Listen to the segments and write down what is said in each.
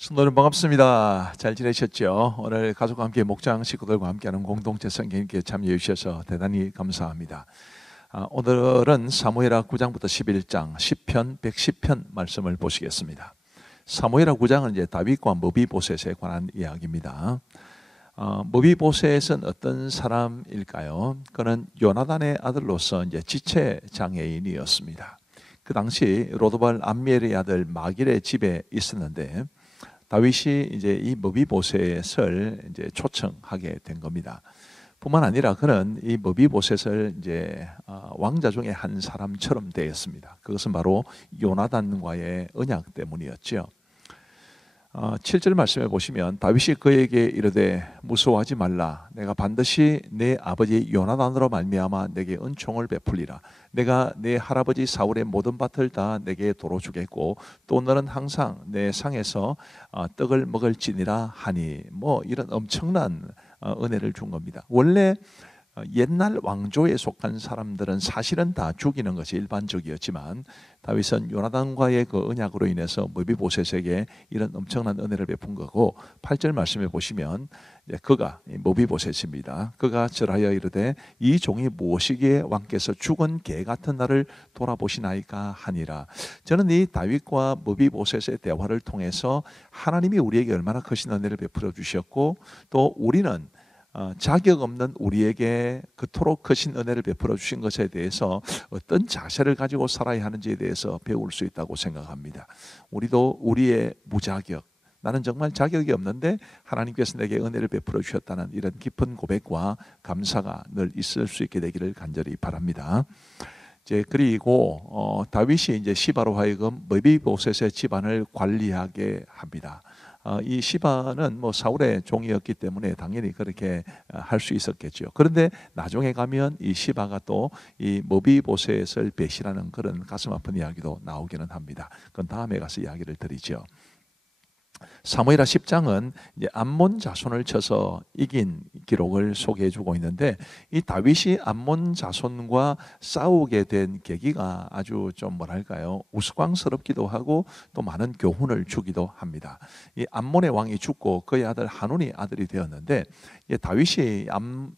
성도님 반갑습니다. 잘 지내셨죠? 오늘 가족과 함께 목장 식구들과 함께하는 공동체 성경에 참여해 주셔서 대단히 감사합니다. 오늘은 사무엘하 9장부터 11장 10편, 110편 말씀을 보시겠습니다. 사무엘하 9장은 이제 다윗과 머비보셋에 관한 이야기입니다. 머비보셋은 어떤 사람일까요? 그는 요나단의 아들로서 이제 지체 장애인이었습니다. 그 당시 로드발 암미엘의 아들 마길의 집에 있었는데 다윗이 이제 이 머비보셋을 이제 초청하게 된 겁니다. 뿐만 아니라 그는 이 머비보셋을 이제 왕자 중에 한 사람처럼 되었습니다. 그것은 바로 요나단과의 언약 때문이었죠. 7절 말씀에 보시면 다윗이 그에게 이르되 무서워하지 말라. 내가 반드시 내 아버지 요나단으로 말미암아 내게 은총을 베풀리라. 내가 내 할아버지 사울의 모든 밭을 다 내게 도로 주겠고 또 너는 항상 내 상에서 떡을 먹을지니라 하니, 이런 엄청난 은혜를 준 겁니다. 원래 옛날 왕조에 속한 사람들은 사실은 다 죽이는 것이 일반적이었지만 다윗은 요나단과의 그 언약으로 인해서 머비보셋에게 이런 엄청난 은혜를 베푼 거고, 8절 말씀에 보시면 그가 머비보셋입니다. 그가 절하여 이르되 이 종이 무엇이기에 왕께서 죽은 개 같은 나를 돌아보시나이까 하니라. 저는 이 다윗과 머비보셋의 대화를 통해서 하나님이 우리에게 얼마나 크신 은혜를 베풀어 주셨고, 또 우리는 자격 없는 우리에게 그토록 크신 은혜를 베풀어 주신 것에 대해서 어떤 자세를 가지고 살아야 하는지에 대해서 배울 수 있다고 생각합니다. 우리도 우리의 무자격, 나는 정말 자격이 없는데 하나님께서 내게 은혜를 베풀어 주셨다는 이런 깊은 고백과 감사가 늘 있을 수 있게 되기를 간절히 바랍니다. 그리고 다윗이 이제 시바로 하여금 머비보셋의 집안을 관리하게 합니다. 이 시바는 사울의 종이었기 때문에 당연히 그렇게 할 수 있었겠죠. 그런데 나중에 가면 이 시바가 또 이 머비보셋을 배신하는 그런 가슴 아픈 이야기도 나오기는 합니다. 그건 다음에 가서 이야기를 드리죠. 사무엘하 10장은 이제 암몬 자손을 쳐서 이긴 기록을 소개해주고 있는데, 이 다윗이 암몬 자손과 싸우게 된 계기가 아주 좀 우스꽝스럽기도 하고 또 많은 교훈을 주기도 합니다. 이 암몬의 왕이 죽고 그의 아들 하논이 아들이 되었는데, 다윗이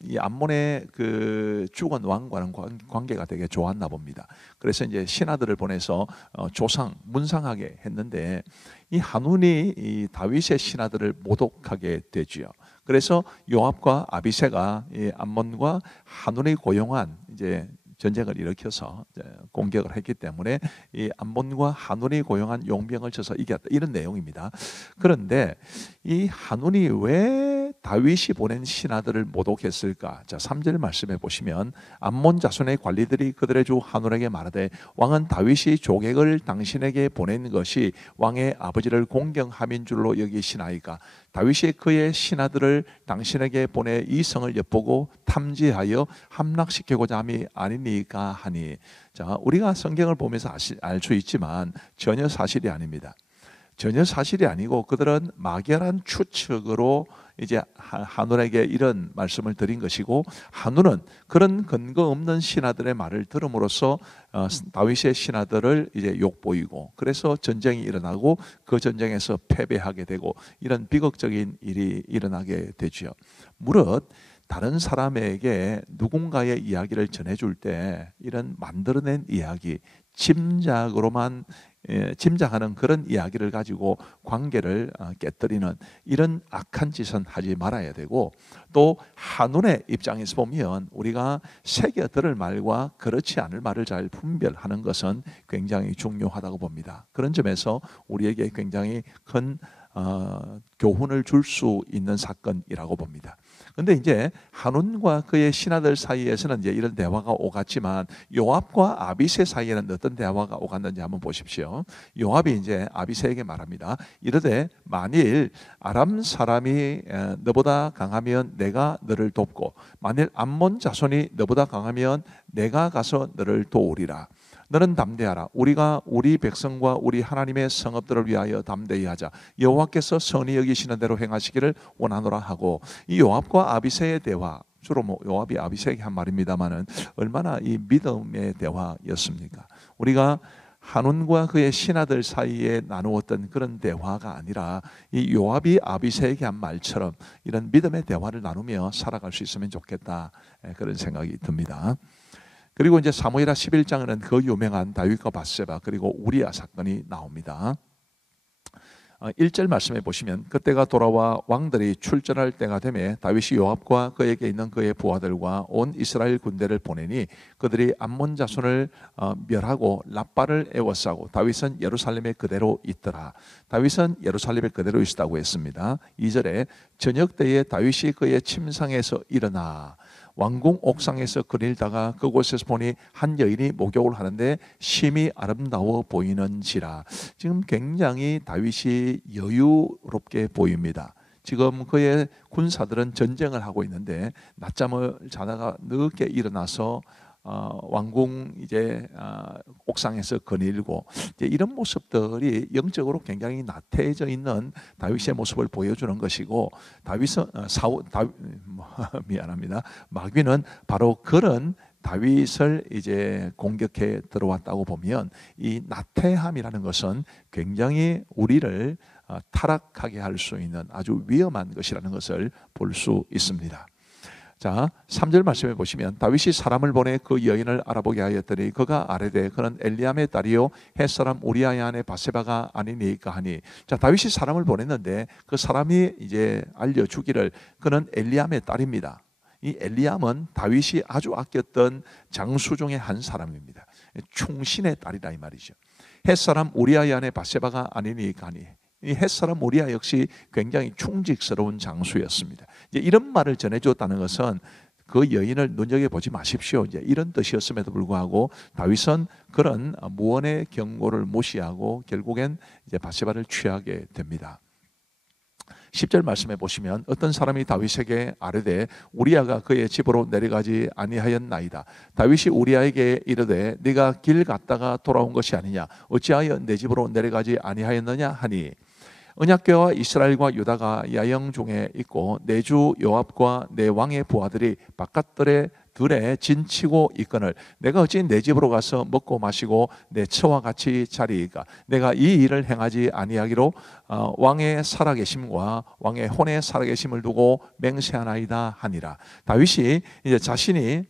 이 암몬의 그 죽은 왕과는 관계가 되게 좋았나 봅니다. 그래서 이제 신하들을 보내서 문상하게 했는데, 이 하논이 이 다윗의 신하들을 모독하게 되지요. 그래서 요압과 아비새가 이 암몬과 하논이 고용한 이제 전쟁을 일으켜서 공격을 했기 때문에 이 암몬과 하논이 고용한 용병을 쳐서 이겼다, 이런 내용입니다. 그런데 이 하논이 왜 다윗이 보낸 신하들을 모독했을까? 3절 말씀해 보시면 암몬 자손의 관리들이 그들의 주 하논에게 말하되 왕은 다윗이 조객을 당신에게 보낸 것이 왕의 아버지를 공경함인 줄로 여기시나이까? 다윗이 그의 신하들을 당신에게 보내 이 성을 엿보고 탐지하여 함락시키고자 함이 아니니까 하니. 우리가 성경을 보면서 알 수 있지만 전혀 사실이 아닙니다. 전혀 사실이 아니고 그들은 막연한 추측으로 이제 하논에게 이런 말씀을 드린 것이고, 하논은 그런 근거 없는 신하들의 말을 들음으로써 다윗의 신하들을 이제 욕보이고, 그래서 전쟁이 일어나고 그 전쟁에서 패배하게 되고 이런 비극적인 일이 일어나게 되죠. 무릇 다른 사람에게 누군가의 이야기를 전해줄 때 이런 만들어낸 이야기, 짐작하는 그런 이야기를 가지고 관계를 깨뜨리는 이런 악한 짓은 하지 말아야 되고, 또 하논의 입장에서 보면 우리가 새겨 들을 말과 그렇지 않을 말을 잘 분별하는 것은 굉장히 중요하다고 봅니다. 그런 점에서 우리에게 굉장히 큰 교훈을 줄 수 있는 사건이라고 봅니다. 그런데 이제 하논과 그의 신하들 사이에서는 이제 이런 대화가 오갔지만 요압과 아비새 사이에는 어떤 대화가 오갔는지 한번 보십시오. 요압이 이제 아비새에게 말합니다. 이르되 만일 아람 사람이 너보다 강하면 내가 너를 돕고 만일 암몬 자손이 너보다 강하면 내가 가서 너를 도우리라. 너는 담대하라. 우리가 우리 백성과 우리 하나님의 성읍들을 위하여 담대히 하자. 여호와께서 선히 여기시는 대로 행하시기를 원하노라 하고, 이 요압과 아비새의 대화, 주로 요압이 아비새에게 한 말입니다만은 얼마나 이 믿음의 대화였습니까? 우리가 한온과 그의 신하들 사이에 나누었던 그런 대화가 아니라 이 요압이 아비새에게 한 말처럼 이런 믿음의 대화를 나누며 살아갈 수 있으면 좋겠다, 그런 생각이 듭니다. 그리고 이제 사무엘하 11장에는 그 유명한 다윗과 밧세바 그리고 우리아 사건이 나옵니다. 1절 말씀해 보시면 그때가 돌아와 왕들이 출전할 때가 되매 다윗이 요압과 그에게 있는 그의 부하들과 온 이스라엘 군대를 보내니 그들이 암몬 자손을 멸하고 랍바를 에워싸고 다윗은 예루살렘에 그대로 있더라. 다윗은 예루살렘에 그대로 있었다고 했습니다. 2절에 저녁 때에 다윗이 그의 침상에서 일어나 왕궁 옥상에서 거닐다가 그곳에서 보니 한 여인이 목욕을 하는데 심히 아름다워 보이는지라. 지금 굉장히 다윗이 여유롭게 보입니다. 지금 그의 군사들은 전쟁을 하고 있는데 낮잠을 자다가 늦게 일어나서 왕궁 옥상에서 거닐고 이런 모습들이 영적으로 굉장히 나태해져 있는 다윗의 모습을 보여주는 것이고, 다윗은 미안합니다. 마귀는 바로 그런 다윗을 이제 공격해 들어왔다고 보면 이 나태함이라는 것은 굉장히 우리를 타락하게 할 수 있는 아주 위험한 것이라는 것을 볼 수 있습니다. 자, 3절 말씀해 보시면 다윗이 사람을 보내 그 여인을 알아보게 하였더니 그가 아뢰되 그는 엘리암의 딸이요 햇사람 우리아의 아내 밧세바가 아니니까 하니. 자, 다윗이 사람을 보냈는데 그 사람이 이제 알려주기를 그는 엘리암의 딸입니다. 이 엘리암은 다윗이 아주 아꼈던 장수 중에 한 사람입니다. 충신의 딸이다 이 말이죠. 햇사람 우리아의 아내 밧세바가 아니니까 하니. 이 햇사람 우리아 역시 굉장히 충직스러운 장수였습니다. 이제 이런 말을 전해줬다는 것은 그 여인을 눈여겨보지 마십시오, 이제 이런 뜻이었음에도 불구하고 다윗은 그런 무언의 경고를 무시하고 결국엔 이제 밧세바를 취하게 됩니다. 10절 말씀해 보시면 어떤 사람이 다윗에게 아뢰되 우리아가 그의 집으로 내려가지 아니하였나이다. 다윗이 우리아에게 이르되 네가 길 갔다가 돌아온 것이 아니냐, 어찌하여 내 집으로 내려가지 아니하였느냐 하니, 언약궤와 이스라엘과 유다가 야영 중에 있고 내 주 요압과 내 왕의 부하들이 바깥들에 들에 진치고 있거늘 내가 어찌 내 집으로 가서 먹고 마시고 내 처와 같이 자리이까. 내가 이 일을 행하지 아니하기로 왕의 살아계심과 왕의 혼의 살아계심을 두고 맹세하나이다 하니라. 다윗이 이제 자신이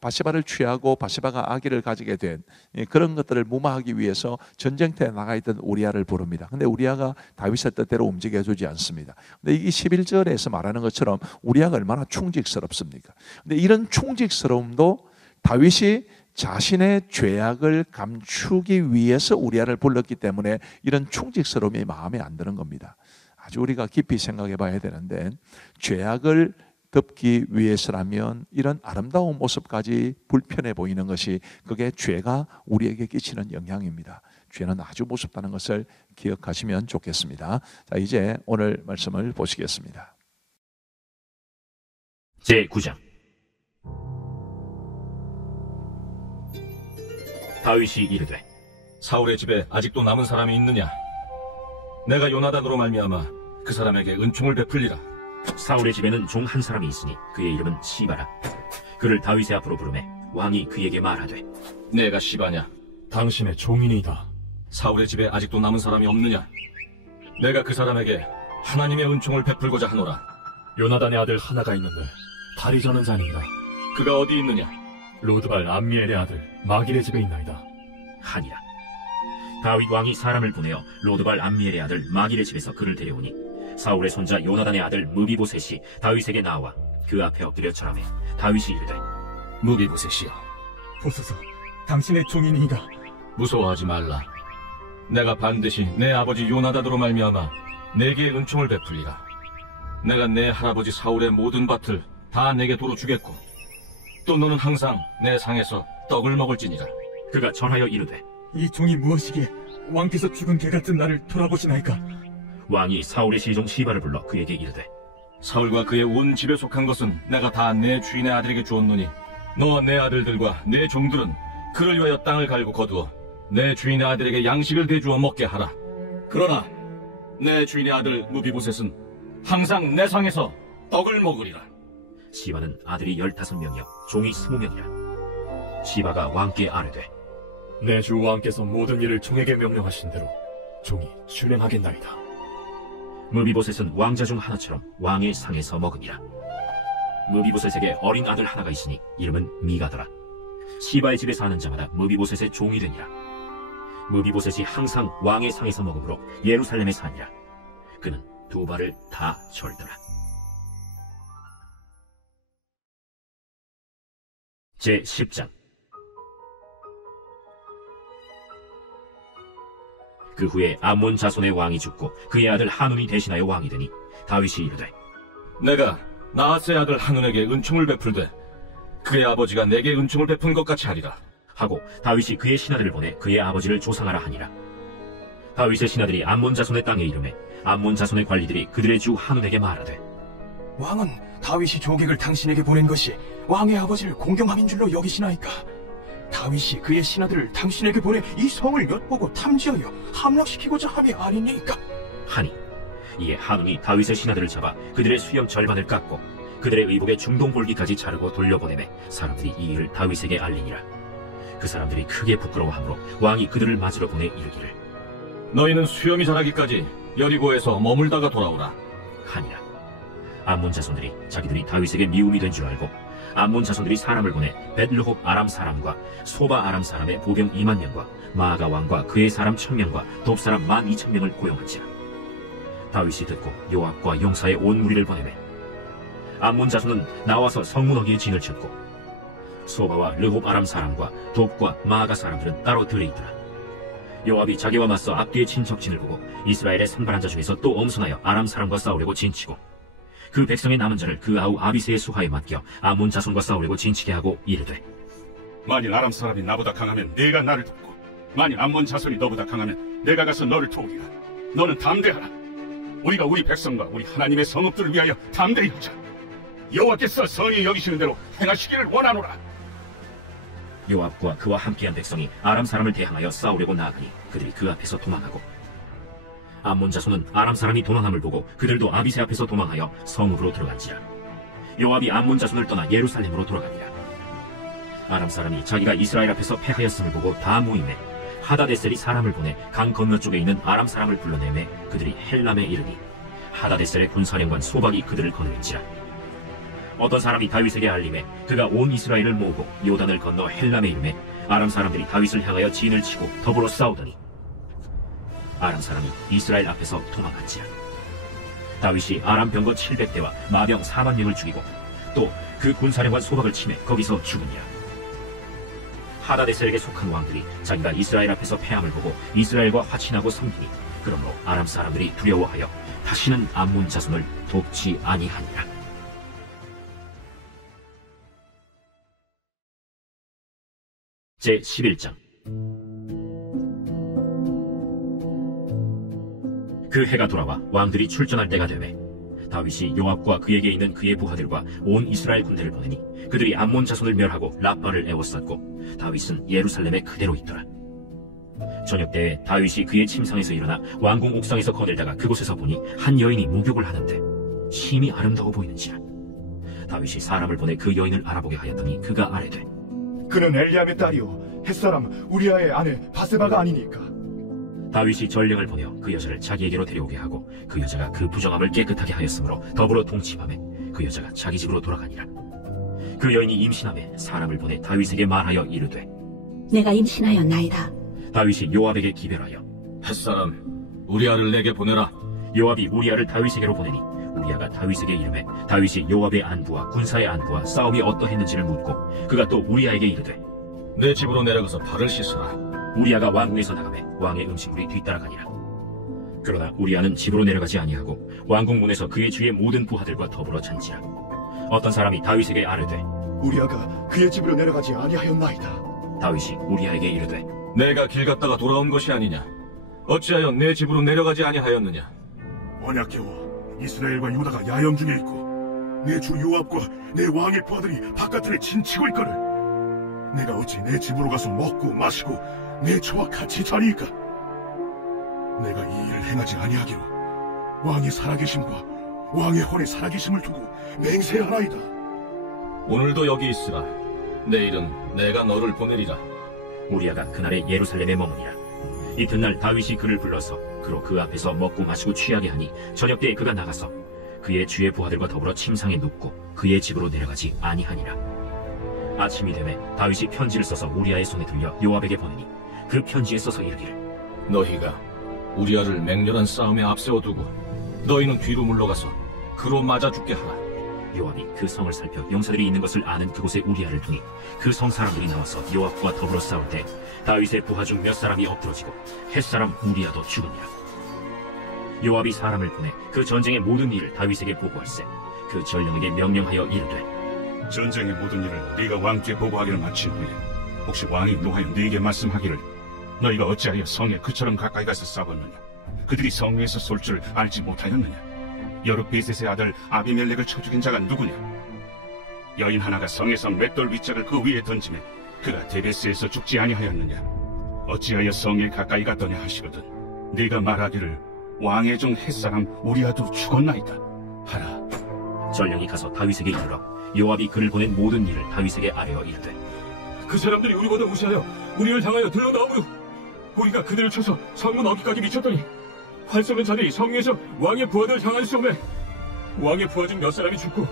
밧세바를 취하고 밧세바가 아기를 가지게 된 그런 것들을 무마하기 위해서 전쟁터에 나가 있던 우리아를 부릅니다. 근데 우리아가 다윗의 뜻대로 움직여주지 않습니다. 근데 이 11절에서 말하는 것처럼 우리아가 얼마나 충직스럽습니까? 근데 이런 충직스러움도 다윗이 자신의 죄악을 감추기 위해서 우리아를 불렀기 때문에 이런 충직스러움이 마음에 안 드는 겁니다. 아주 우리가 깊이 생각해 봐야 되는데, 죄악을 덮기 위해서라면 이런 아름다운 모습까지 불편해 보이는 것이, 그게 죄가 우리에게 끼치는 영향입니다. 죄는 아주 무섭다는 것을 기억하시면 좋겠습니다. 자, 이제 오늘 말씀을 보시겠습니다. 제9장. 다윗이 이르되 사울의 집에 아직도 남은 사람이 있느냐? 내가 요나단으로 말미암아 그 사람에게 은총을 베풀리라. 사울의 집에는 종 한 사람이 있으니 그의 이름은 시바라. 그를 다윗의 앞으로 부르매 왕이 그에게 말하되 내가 시바냐? 당신의 종인이다. 사울의 집에 아직도 남은 사람이 없느냐? 내가 그 사람에게 하나님의 은총을 베풀고자 하노라. 요나단의 아들 하나가 있는데 다리 저는 자니이다. 그가 어디 있느냐? 로드발 암미엘의 아들 마길의 집에 있나이다 하니라. 다윗 왕이 사람을 보내어 로드발 암미엘의 아들 마길의 집에서 그를 데려오니 사울의 손자 요나단의 아들 무비보셋이 다윗에게 나와 그 앞에 엎드려 절하매 다윗이 이르되 무비보셋이여, 보소서, 당신의 종이니이다. 무서워하지 말라. 내가 반드시 내 아버지 요나단으로 말미암아 내게 은총을 베풀리라. 내가 내 할아버지 사울의 모든 밭을 다 내게 도로 주겠고 또 너는 항상 내 상에서 떡을 먹을지니라. 그가 전하여 이르되 이 종이 무엇이기에 왕께서 죽은 개 같은 나를 돌아보시나이까? 왕이 사울의 시종 시바를 불러 그에게 이르되 사울과 그의 온 집에 속한 것은 내가 다 내 주인의 아들에게 주었노니 너와 내 아들들과 내 종들은 그를 위하여 땅을 갈고 거두어 내 주인의 아들에게 양식을 대주어 먹게 하라. 그러나 내 주인의 아들 무비보셋은 항상 내 상에서 떡을 먹으리라. 시바는 아들이 15명이요 종이 20명이라. 시바가 왕께 아뢰되 내 주 왕께서 모든 일을 종에게 명령하신 대로 종이 준행하겠나이다. 무비보셋은 왕자 중 하나처럼 왕의 상에서 먹으니라. 무비보셋에게 어린 아들 하나가 있으니 이름은 미가더라. 시바의 집에 사는 자마다 무비보셋의 종이 되니라. 무비보셋이 항상 왕의 상에서 먹으므로 예루살렘에 사니라. 그는 두 발을 다 절더라. 제10장. 그 후에 암몬 자손의 왕이 죽고 그의 아들 한운이 대신하여 왕이 되니 다윗이 이르되, 내가 나하스의 아들 한운에게 은총을 베풀되 그의 아버지가 내게 은총을 베푼 것 같이 하리라 하고 다윗이 그의 신하들을 보내 그의 아버지를 조상하라 하니라. 다윗의 신하들이 암몬 자손의 땅에 이르매 암몬 자손의 관리들이 그들의 주 한운에게 말하되, 왕은 다윗이 조객을 당신에게 보낸 것이 왕의 아버지를 공경함인 줄로 여기시나이까? 다윗이 그의 신하들을 당신에게 보내 이 성을 엿보고 탐지하여 함락시키고자 함이 아니니까? 하니 이에 한운이 다윗의 신하들을 잡아 그들의 수염 절반을 깎고 그들의 의복의 중동볼기까지 자르고 돌려보내매 사람들이 이 일을 다윗에게 알리니라. 그 사람들이 크게 부끄러워하므로 왕이 그들을 맞으러 보내 이르기를, 너희는 수염이 자라기까지 여리고에서 머물다가 돌아오라 하니라. 암몬 자손들이 자기들이 다윗에게 미움이 된 줄 알고 암몬 자손들이 사람을 보내 벳르홉 아람 사람과 소바 아람 사람의 보병 2만 명과 마아가 왕과 그의 사람 1000명과 돕 사람 12,000명을 고용한지라. 다윗이 듣고 요압과 용사의 온 무리를 보내매 암몬 자손은 나와서 성문 어귀에 진을 쳤고 소바와 르홉 아람 사람과 돕과 마아가 사람들은 따로 들에 있더라. 요압이 자기와 맞서 앞뒤에 친 적진을 보고 이스라엘의 산발한 자 중에서 또 엄선하여 아람 사람과 싸우려고 진치고 그 백성의 남은 자를 그 아우 아비새의 수하에 맡겨 암몬 자손과 싸우려고 진치게 하고 이르되, 만일 아람 사람이 나보다 강하면 네가 나를 돕고 만일 암몬 자손이 너보다 강하면 내가 가서 너를 도우리라. 너는 담대하라. 우리가 우리 백성과 우리 하나님의 성읍들을 위하여 담대히 하자. 여호와께서 선히 여기시는 대로 행하시기를 원하노라. 요압과 그와 함께한 백성이 아람 사람을 대항하여 싸우려고 나아가니 그들이 그 앞에서 도망하고 암몬 자손은 아람 사람이 도망함을 보고 그들도 아비새 앞에서 도망하여 성읍으로 들어간지라. 요압이 암몬 자손을 떠나 예루살렘으로 돌아가니라. 아람 사람이 자기가 이스라엘 앞에서 패하였음을 보고 다 모임에 하다데셀이 사람을 보내 강 건너쪽에 있는 아람 사람을 불러내매 그들이 헬람에 이르니 하다데셀의 군사령관 소박이 그들을 거느린지라. 어떤 사람이 다윗에게 알림해 그가 온 이스라엘을 모으고 요단을 건너 헬람에 이르매 아람 사람들이 다윗을 향하여 진을 치고 더불어 싸우더니 아람 사람이 이스라엘 앞에서 도망간지라. 다윗이 아람 병거 700대와 마병 4만 명을 죽이고 또 그 군사령관 소박을 치매 거기서 죽으니라. 하다데셀에게 속한 왕들이 자기가 이스라엘 앞에서 패함을 보고 이스라엘과 화친하고 섬기니 그러므로 아람 사람들이 두려워하여 다시는 암몬 자손을 돕지 아니하니라. 제11장. 그 해가 돌아와 왕들이 출전할 때가 되매 다윗이 요압과 그에게 있는 그의 부하들과 온 이스라엘 군대를 보내니 그들이 암몬 자손을 멸하고 라빠를 에워쌌고 다윗은 예루살렘에 그대로 있더라. 저녁 때에 다윗이 그의 침상에서 일어나 왕궁 옥상에서 거닐다가 그곳에서 보니 한 여인이 목욕을 하는데 심히 아름다워 보이는지라. 다윗이 사람을 보내 그 여인을 알아보게 하였더니 그가 아뢰되, 그는 엘리암의 딸이요 햇사람 우리아의 아내 바세바가 아니니까? 다윗이 전령을 보내어 그 여자를 자기에게로 데려오게 하고 그 여자가 그 부정함을 깨끗하게 하였으므로 더불어 동침하매 그 여자가 자기 집으로 돌아가니라. 그 여인이 임신하매 사람을 보내 다윗에게 말하여 이르되, 내가 임신하였나이다. 다윗이 요압에게 기별하여 햇사람 우리아를 내게 보내라. 요압이 우리아를 다윗에게로 보내니 우리아가 다윗에게 이르매 다윗이 요압의 안부와 군사의 안부와 싸움이 어떠했는지를 묻고 그가 또 우리아에게 이르되, 내 집으로 내려가서 발을 씻으라. 우리아가 왕궁에서 나가매 왕의 음식물이 뒤따라가니라. 그러나 우리아는 집으로 내려가지 아니하고 왕궁 문에서 그의 주의 모든 부하들과 더불어 잔지라. 어떤 사람이 다윗에게 아뢰되, 우리아가 그의 집으로 내려가지 아니하였나이다. 다윗이 우리아에게 이르되, 내가 길 갔다가 돌아온 것이 아니냐? 어찌하여 내 집으로 내려가지 아니하였느냐? 언약계와 이스라엘과 유다가 야영 중에 있고 내 주 요압과 내 왕의 부하들이 바깥들에 진치고 있거늘 내가 어찌 내 집으로 가서 먹고 마시고 내 처와 같이 자리이까? 내가 이 일을 행하지 아니하기로 왕의 살아계심과 왕의 혼의 살아계심을 두고 맹세하나이다. 오늘도 여기 있으라. 내일은 내가 너를 보내리라. 우리아가 그날에 예루살렘에 머무니라. 이튿날 다윗이 그를 불러서 그로 그 앞에서 먹고 마시고 취하게 하니 저녁 때에 그가 나가서 그의 주의 부하들과 더불어 침상에 눕고 그의 집으로 내려가지 아니하니라. 아침이 되매 다윗이 편지를 써서 우리아의 손에 들려 요압에게 보내니 그 편지에 써서 이르기를 너희가 우리아를 맹렬한 싸움에 앞세워두고 너희는 뒤로 물러가서 그로 맞아 죽게 하라. 요압이 그 성을 살펴 용사들이 있는 것을 아는 그곳에 우리아를 두니 그 성 사람들이 나와서 요압과 더불어 싸울 때 다윗의 부하 중 몇 사람이 엎드러지고 햇사람 우리아도 죽으니라. 요압이 사람을 보내 그 전쟁의 모든 일을 다윗에게 보고할세. 그 전령에게 명령하여 이르되 전쟁의 모든 일을 네가 왕께 보고하기를 마친 후에 혹시 왕이 노하여 네게 말씀하기를 너희가 어찌하여 성에 그처럼 가까이 가서 싸웠느냐? 그들이 성에서 쏠 줄 알지 못하였느냐? 여룻비셋의 아들 아비멜렉을 쳐 죽인 자가 누구냐? 여인 하나가 성에서 맷돌 윗짝을 그 위에 던지매 그가 데베스에서 죽지 아니하였느냐? 어찌하여 성에 가까이 갔더냐 하시거든 네가 말하기를 왕의 종 햇사람 우리아도 죽었나이다 하라. 전령이 가서 다윗에게 이르러 요압이 그를 보낸 모든 일을 다윗에게 아뢰어 이르되 그 사람들이 우리보다 우세하여 우리를 향하여 들러나오므로 우리가 그들을 쳐서 성문 어기까지 미쳤더니 활 쏘는 자들이 성 위에서 왕의 부하들을 향하여 쏘매 왕의 부하 중 몇 사람이 죽고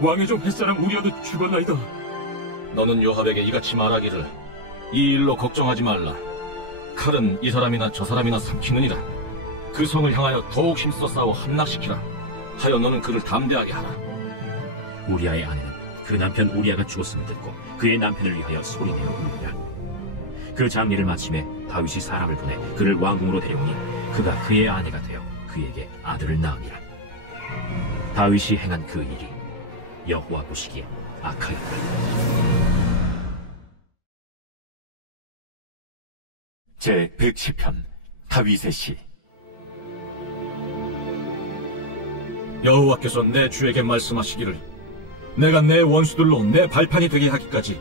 왕의 종 햇사람 우리아도 죽었나이다. 너는 요압에게 이같이 말하기를 이 일로 걱정하지 말라. 칼은 이 사람이나 저 사람이나 삼키느니라. 그 성을 향하여 더욱 힘써 싸워 함락시키라. 하여 너는 그를 담대하게 하라. 우리아의 아내는 그 남편 우리아가 죽었음을 듣고 그의 남편을 위하여 소리내어 울니라. 그 장례를 마침에 다윗이 사람을 보내 그를 왕궁으로 데려오니 그가 그의 아내가 되어 그에게 아들을 낳으니라. 다윗이 행한 그 일이 여호와 보시기에 악하였다. 제 110편 다윗의 시. 여호와께서 내 주에게 말씀하시기를 내가 내 원수들로 내 발판이 되게 하기까지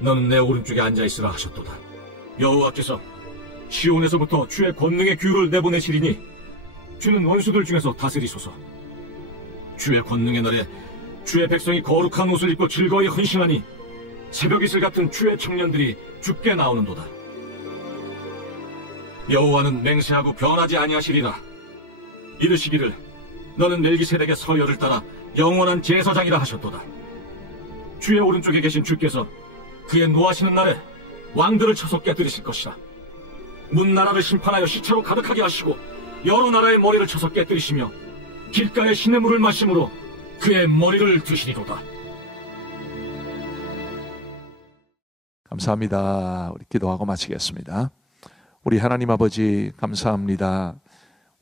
너는 내 오른쪽에 앉아있으라 하셨도다. 여호와께서 시온에서부터 주의 권능의 규를 내보내시리니 주는 원수들 중에서 다스리소서. 주의 권능의 날에 주의 백성이 거룩한 옷을 입고 즐거이 헌신하니 새벽 이슬 같은 주의 청년들이 죽게 나오는도다. 여호와는 맹세하고 변하지 아니하시리라. 이르시기를 너는 멜기세덱의 서열을 따라 영원한 제사장이라 하셨도다. 주의 오른쪽에 계신 주께서 그의 노하시는 날에 왕들을 쳐서 깨뜨리실 것이라. 문나라를 심판하여 시체로 가득하게 하시고 여러 나라의 머리를 쳐서 깨뜨리시며 길가의 시냇물을 마심으로 그의 머리를 드시리로다. 감사합니다. 우리 기도하고 마치겠습니다. 우리 하나님 아버지 감사합니다.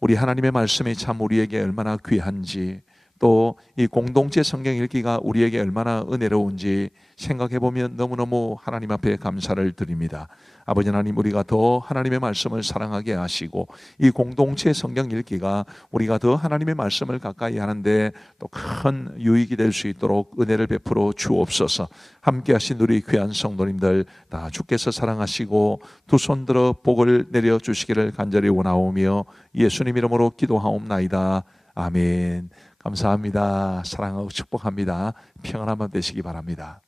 우리 하나님의 말씀이 참 우리에게 얼마나 귀한지, 또 이 공동체 성경 읽기가 우리에게 얼마나 은혜로운지 생각해보면 너무너무 하나님 앞에 감사를 드립니다. 아버지 하나님, 우리가 더 하나님의 말씀을 사랑하게 하시고 이 공동체 성경 읽기가 우리가 더 하나님의 말씀을 가까이 하는데 또 큰 유익이 될 수 있도록 은혜를 베풀어 주옵소서. 함께 하신 우리 귀한 성도님들 다 주께서 사랑하시고 두 손 들어 복을 내려주시기를 간절히 원하오며 예수님 이름으로 기도하옵나이다. 아멘. 감사합니다. 사랑하고 축복합니다. 평안한 밤 되시기 바랍니다.